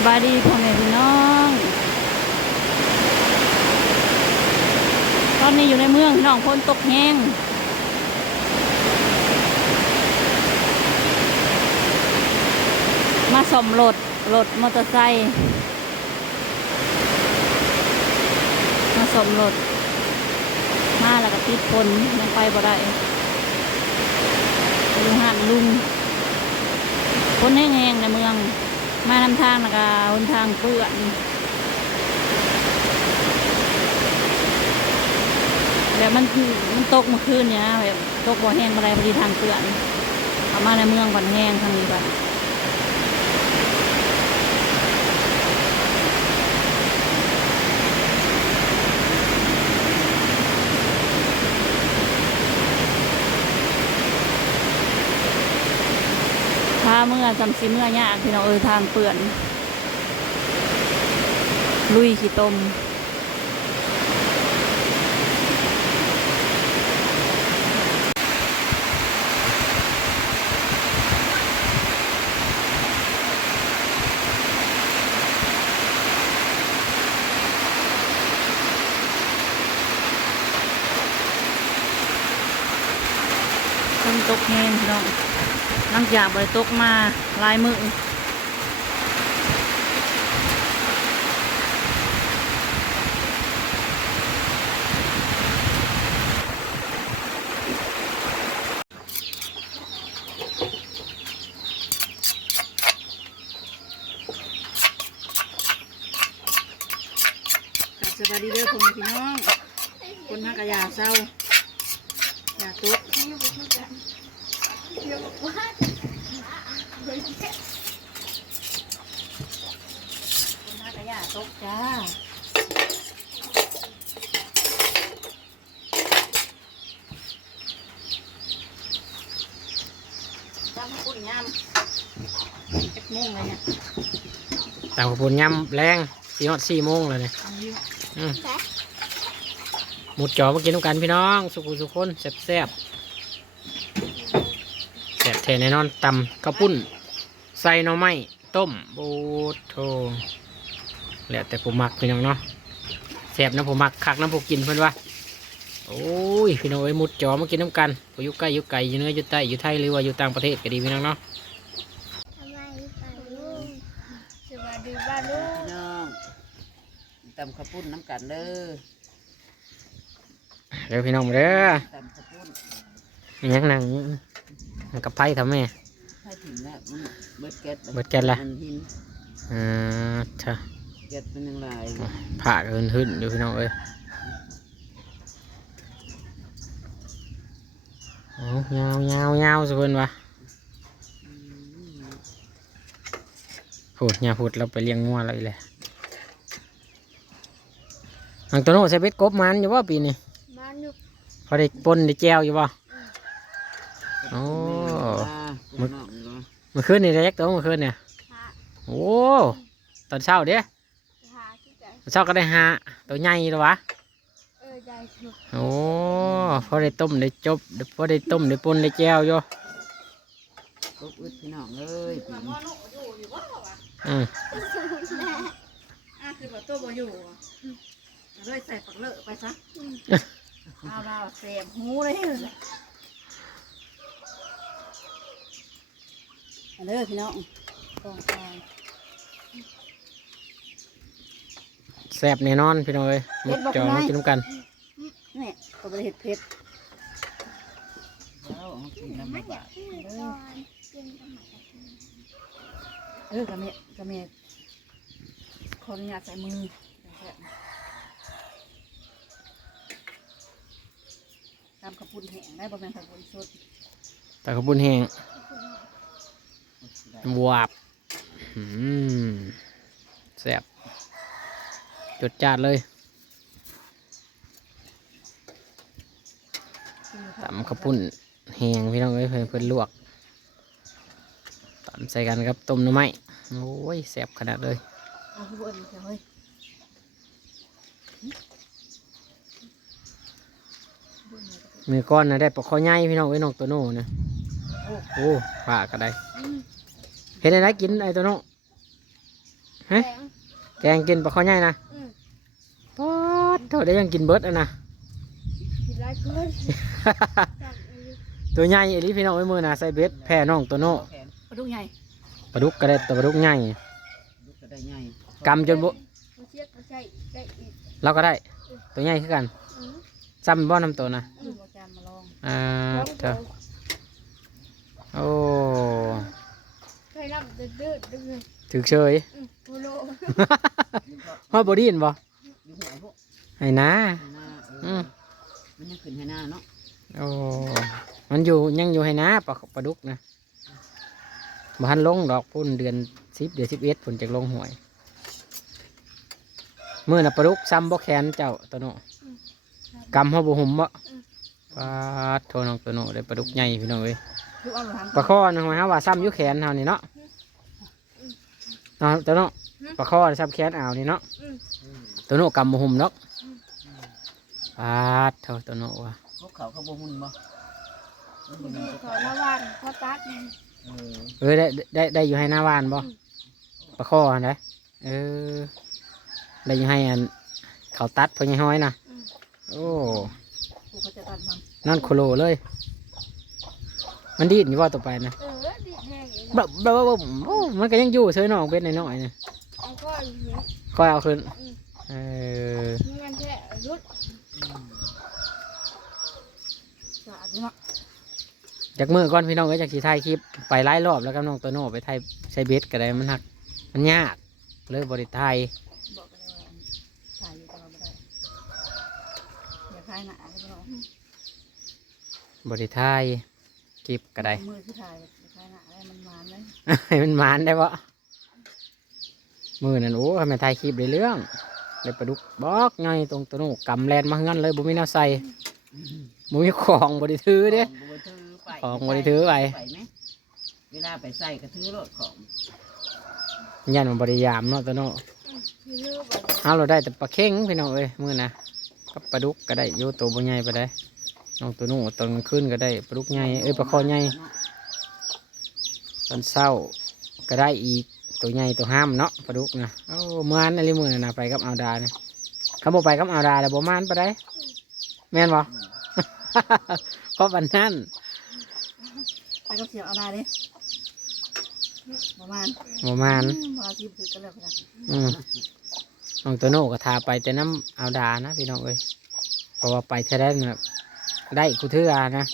สบายดีพ่อแม่พี่น้อง ตอนนี้อยู่ในเมืองพี่น้องพ้นตกแห้งมาสมรถรถมอเตอร์ไซค์มาสมรถมาแล้วก็ติดคนยังไปบ่ได้ไปดูหานลุงคนแห้งๆในเมือง มานำทางแล้วก็หนทางเปื่อนแบบมันมันตกเมื่อคืนเนี่ยแบบตกบ่แห้งอะไรพอดีทางเปื่อนเอามาในเมืองก่อนแห้งทางนี้ก่อน เมื่อจำสิเมื่อยากพี่น้องเอยทางเปื่อน ลุยขี้ตมนตกแห้งพี่น้อง ลังจากบริตกมาหลายมือกับสบายดีเด้อพ่อแม่พี่น้อง คนหักกะยาเศร้าอย่าตก คนหักกะยา ตกจ้าจำปุ่นยำเจ็ดโมงเลยเนี่ยตามขบวนย่ำแรงสี่ฮอดสี่โมงเลยเนี่ยอันนี้อืมหมุดจอมากินน้ำกันพี่น้อง สุกุสุกคนแซ่บแซ่บแซ่บแทนแน่นอนตำข้าวปุ้น ใส่หน่อไม้ต้ม โบดโท แล้วแต่ผมมักพี่น้องเนาะแซ่บนะผมมักคักน้ำผมกินเพื่อนว่าโอ้ยพี่น้องเอ้ยหมุดจอมากินน้ำกันผู้อยู่ใกล้อยู่ไกลอยู่เหนื้ออยู่ใต้อยู่ไทยหรือว่าอยู่ต่างประเทศก็ดีพี่น้องเนาะทำไมป่าลุงสวัสดีป้าลุงน้องตำข้าวปุ้นน้ำกันเด้อเดี๋ยวพี่น้องเด้อตำข้าวปุ้นมีหยังนั่งนั่งกับไผ่ทำแม่ให้ถึงแล้วมันเบิดแก๊สเบิดแก๊สละมันหินอ่าจ้ะ แก๊สเป็นยังไงผ่าเกินขึ้นอยู่พี่น้องเอ้ยเอายาวยาวยาวสุดเพิ่นวะพูดยาพูดเราไปเลี้ยงงัวเราอีกแล้วอังตัวโน้ใส่เบ็ดกบมันอยู่ว่าปีนี้มาหนุกพอได้ปนได้แจวอยู่บ่โอ้มึกน้องเนาะเมื่อคืนนี่ได้ยักตัวเมื่อคืนเนี่ยหาโอ้ตอนเช้าเด้ หาที่ไหน ตอน เช้าก็ได้หาตัวใหญ่แล้ววะเออใจถูกโอ้พอได้ต้มได้จบพอได้ต้มได้ปนได้แจวอยู่กบอึดพี่น้องเอ้ยปีนี้อืมอะคือแบบตัวบ่อยู่อะเลยใส่ปักเลอะไปซะเอาเราแสบหูเลยเอาเลยพี่น้องกองกอง แซ่บแน่นอนพี่น้องเอ้ยมุดจอมากินน้ำกันนี่เขาไปเห็ดเพชรแล้วเอากินน้ำมันบาดก่อนกินกับหมาเออกระเมะกระเมะขออนุญาตใส่มือตามกระปุนแห้งได้ประมาณกระปุนสดแต่ขาวบุญแห้งบวบอืมแซ่บ จดจาดเลยตำข้าวปุ้นแห้งพี่น้องเอ้ยเพิ่นเพิ่นลวกตำใส่กันครับต้มหน้ำไม้โอ้ยแซ่บขนาดเลยเอาผู้บนเถอะเฮ้ยมือก้อนนะได้ปลาคอใหญ่พี่น้องเอ้ยน้องตัวโน่นะโอ้ปลาก็ได้เห็นอะไรกินไอ้ตัวโน่ฮะแข็งแกงกินปลาข้อใหญ่นะอืมป๊อด เท่าได้ยังกินเบิร์ดอะนะกินไรเกินจับอีกตัวใหญ่อีหลีพี่น้องไว้มือนะใส่เบ็ดแพ่น้องตัวโน่แขนปลาดุกใหญ่ปลาดุกก็ได้แต่ปลาดุกใหญ่ลูกก็ได้ใหญ่กำจนบ่มาเชือกมาใช่ได้อีกเราก็ได้ ตัวใหญ่คือกันอืมจำบ่น้ำตัวนะคือบ่จานมาลองอ่าน้องเถอะโอ้เคยรับดื้อดื้อดื้อถึกเฉยอืมโมโลฮอดบอดี้นบ่อยู่หัว พวกให้นะให้หน้าเออือมมันยังขึ้นให้หน้าเนาะโอ้มันอยู่ยังอยู่ให้นะปลาปลาดุกนะบ้านลงดอกพุ่นเดือนสิบเดือนสิบเอ็ดผลจากลงหวยเมื่อน่ะปลาดุกซ้ำบ่แขนเจ้าตัวโนกำหัวบุหุ่มบ่ปลาโทน้องตัวโนได้ปลาดุกใหญ่พี่น้องเอ้ยคือเอาหลังปลาข้อนะฮะว่าซ้ำอยุแขนเฮานี่เนาะเนาะตัวโนปลาข้อซ้ำแขนอ่าวนี่เนาะอืมตัวโนกำบุหุ่มเนาะ ปลาเท่าตัวโนว่ะพวกเขาเขาบ่หุ่นบ่มันบ่นี่หุ่นขอละวันเขาตัดนี่เออเออได้ได้ได้อยู่ให้หน้าวานบ่ปลาข้ออันไดเออได้อยู่ให้อันเขาตัดพอยังห้อยนะโอ้กูก็จะตัดมันนั่นโคโลเลย มันดีดอยู่ว่าต่อไปนะเออดิแห้งเองบะบะบะบะโอ้มันก็ยังอยู่เฉยหนองเป็นน้อยๆเนี่ยเอาก็อย่างเงี้ยก็เอาขึ้นเออ มีเงินแค่รุด จะอันนี้เนาะจากมือก่อนพี่น้องก็จากสีไทยคลิปไปไล่รอบแล้วก็น้องตัวโน่ไปไทยใช้เบสก็ได้มันหัก มันยากเลยบริไทยบอกกันเลยว่าถ่ายอยู่ตลอดไม่ได้อย่าคลายหนาเลยพี่น้องบริไทยคลิปก็ได้มือที่ถ่ายอย่าคลายหนาเลยมันมานเลยให้มันมานได้ปะมือนั่นโอ้ทำไมถ่ายคลิปได้เรื่อง เลยปลาดุกบอกไงตรงตัวโน่กำแลนมาเฮือนเลยบุมีแนวใส่บุมีของบริถือเด้ ของบ่ถือไปของบ่ได้ถือไปไปไหมเวลาไปใส่ก็ถือรถของยันมันบริยามเนาะตัวโน่คือรูปแบบเอาเราได้แต่ปลาเค็งพี่น้องเอ้ยมือนะกับปลาดุกก็ได้โยตัวบ่ใหญ่ไปได้น้องตัวโน่ตอนกลางคืนก็ได้ปลาดุกใหญ่เอ้ยปลาคอใหญ่ตอนเช้าก็ได้อีก ตัวใหญ่ตัวห้ามเนาะปลาดุกนะโอ้เมื่อวานอะไรมือน่ะนะไปกับเอาดาเนี่ยเขาบอกไปกับเอาดาแล้วบ่มานไปได้แม่นบ่เพราะวันนั้นไปก็เสียบเอาได้ดิประมาณบ่มานประมาณที่ถือกันแล้วนะอืมน้องตัวโน่ก็ทาไปแต่น้ำเอาดานะพี่น้องเอ้ยเพราะว่าไปเท่านั้นน่ะได้กูเทื่อนะ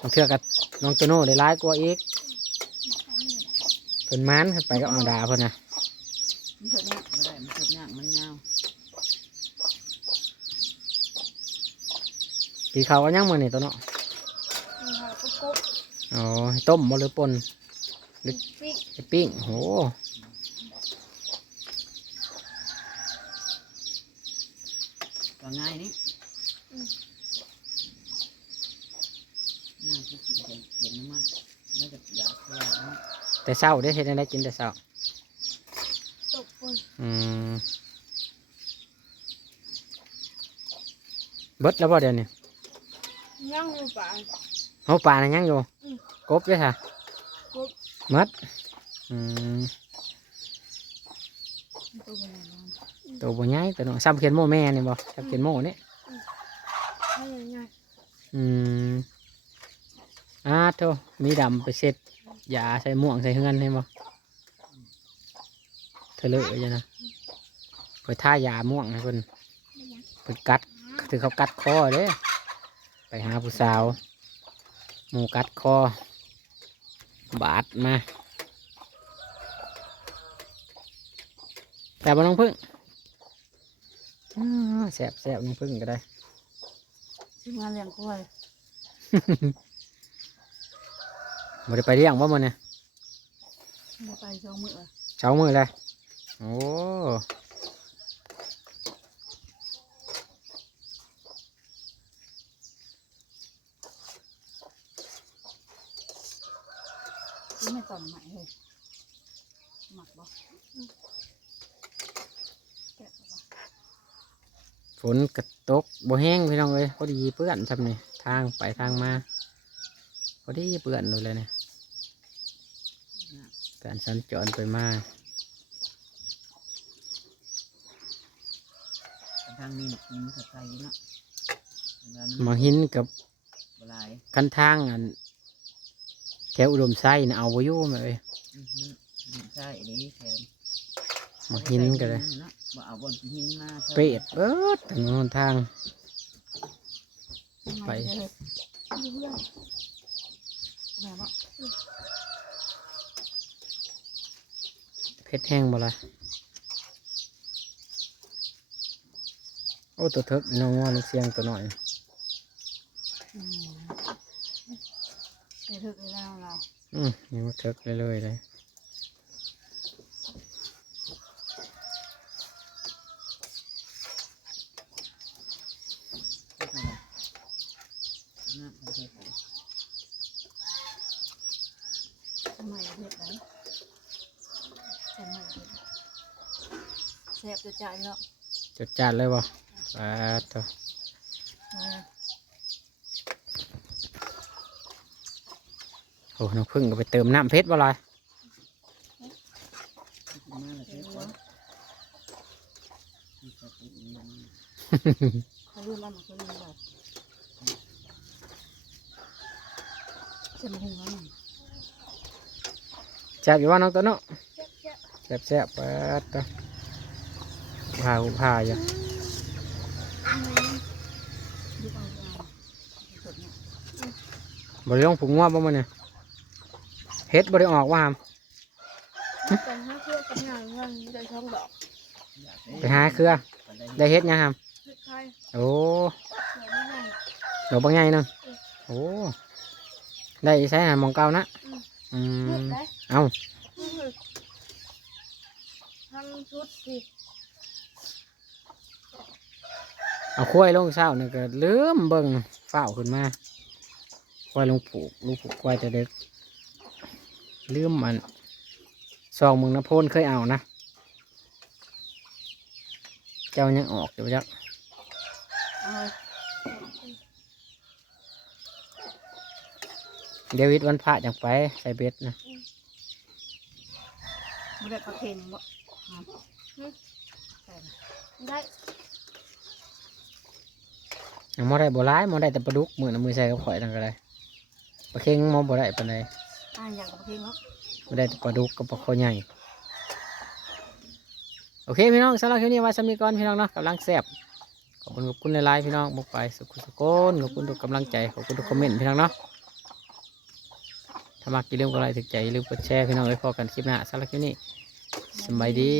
น้องเทื่อกับน้องตัวโน่ได้ร้ายกว่าอีก เพิ่นมันขึ้นไปกับเอาดาเพิ่นนะมันเถอะเนี่ยบ่ได้มันเจ็บยากมันยาวกินข้าวก็ยังมือนี่ตัวโน่มีหากุ๊กกุ๊กอ๋อให้ต้มบ่หรือป่นปิ๊กไปปิ้งโหก็ง่ายนี่ง่ายที่สุดเลยเห็นมันแล้วจะอยากเที่ยวนะ แต่เช้าได้เฮ็ดได้กินแต่เช้าตกปุ่นอืมเบิดแล้วบ่เดี๋ยวนี้ย่างอยู่ป่าเฮาปลาน่ะยังอยู่อืมกบเด้อค่ะกบ มัดอืมตัวเป็นไงบ้างตัวบ่ใหญ่ตัวน้อยซ้ำเขียนโม่แม่นี่บ่ซ้ำเขียนโม่นี่ให้ยังไงอืมอ่าโธ่มีดำไปเซ็ต ยาใส่ม่วงใส่เฮือนให้บ่เธอเลอะจังนะไปท่ายาม่วงให้เพิ่นเพิ่นกัดถือเขากัดคอเด้ไปหาผู้สาวหมูกัดคอ บาดมา แต่บ่น้องพึ่งแสบแสบน้องพึ่งก็ได้ทีมงานเลี้ยงกล้วย บ่ได้ไปเลี้ยงบ่มื้อเนี่ยมาไปสองมือเช้ามือเลยโอ้ที่ไม่ตอนใหม่เลยหมักบ่แกะบ่ฝนกระตกบ่แห้งพี่น้องเอ้ยพอดีเปื้อนทำนี่ทางไปทางมาพอดีเปื้อนเลยเลยเนี่ย การสัญจรไปมาทางนี้หินกับไกลเนหมอหินกับคันทางอันแถวอุดมไส้เอาไว้ยู่มเลยหมอหินกันเลยเอาบนหินมาเปียดเบิดถนทาง ไป เรื่องแบบว่าเพชรแห้งบ่ละโอ้ตัวเถิกน้องว่ามันเสียงตัวหน่อยอืมไปถึกแล้วเรา อืมนี่มันเถิกเลยเลยเลย น้ำมันจะไป ทำไมเห็ดไหนทำไมเห็ดแซ่บจะจ่ายเนาะจัดจานเลยบ่ปาดตัวเออโอ้น้องพึ่งก็ไปเติมน้ำเพชรบ่ละมาแล้วเจ้าที่จะไปอีกมันเขาลืมบ้านเขาลืมแบบเส้นหุงแล้วหนึ่งแซ่บอยู่ว่าน้องตัวเนาะเจ็บเจ็บแซ่บแซ่บปาดตัว พาหูพาอยู่ยุบเอาเอาสดเนี่ยบริลงผุงงวบ่มาเนี่ยเฮ็ดบริออกว่าหามแต่ถ้าเพื่อนกับงานมันจะช่องดอกไปหาเครือได้เฮ็ดยังหามไม่ใช่โอ้เหมือนไม่ใช่ดอกบางใหญ่เนึงโอ้ได้ใช้หามองเก่านะอืหยุดมได้เอาทำชุดสิ เอาคุ้ยลงเศร้านี่ก็ลืมเบิ่งเฝ้าวขึ้นมาคุ้ยลงผูกลูกผูกควายแต่เด็กลืมมันซองมึงนะโพนเคยเอานะ เจ้ายังออกอยู่จักเอาเดวิดวันพระจังไปใส่เบ็ดนะไม่ได้ปลาเค็งบ่ฮะใส่ได้ยัง มอได้บ่ร้ายมอได้แต่ปลาดุกมือนะมือใส่กับข่อยทั้งก็ได้ปลาเค็งมอบ่ได้ปานใดอ่านอยากกับปลาเค็งเนาะบ่ได้แต่ปลาดุกกับปลาคอใหญ่โอเคพี่น้องสำหรับคลิปนี้ไว้สำนีก่อนพี่น้องเนาะกำลังแซ่บขอบคุณขอบคุณหลายๆพี่น้องบุกไปสุขสุขคนขอบคุณทุกกำลังใจขอบคุณทุกคอมเมนต์พี่น้องเนาะถ้ามักอย่าลืมกดไลค์ถึงใจอย่าลืมกดแชร์พี่น้องไว้พอกันคลิปหน้าสำหรับคลิปนี้สำบายดี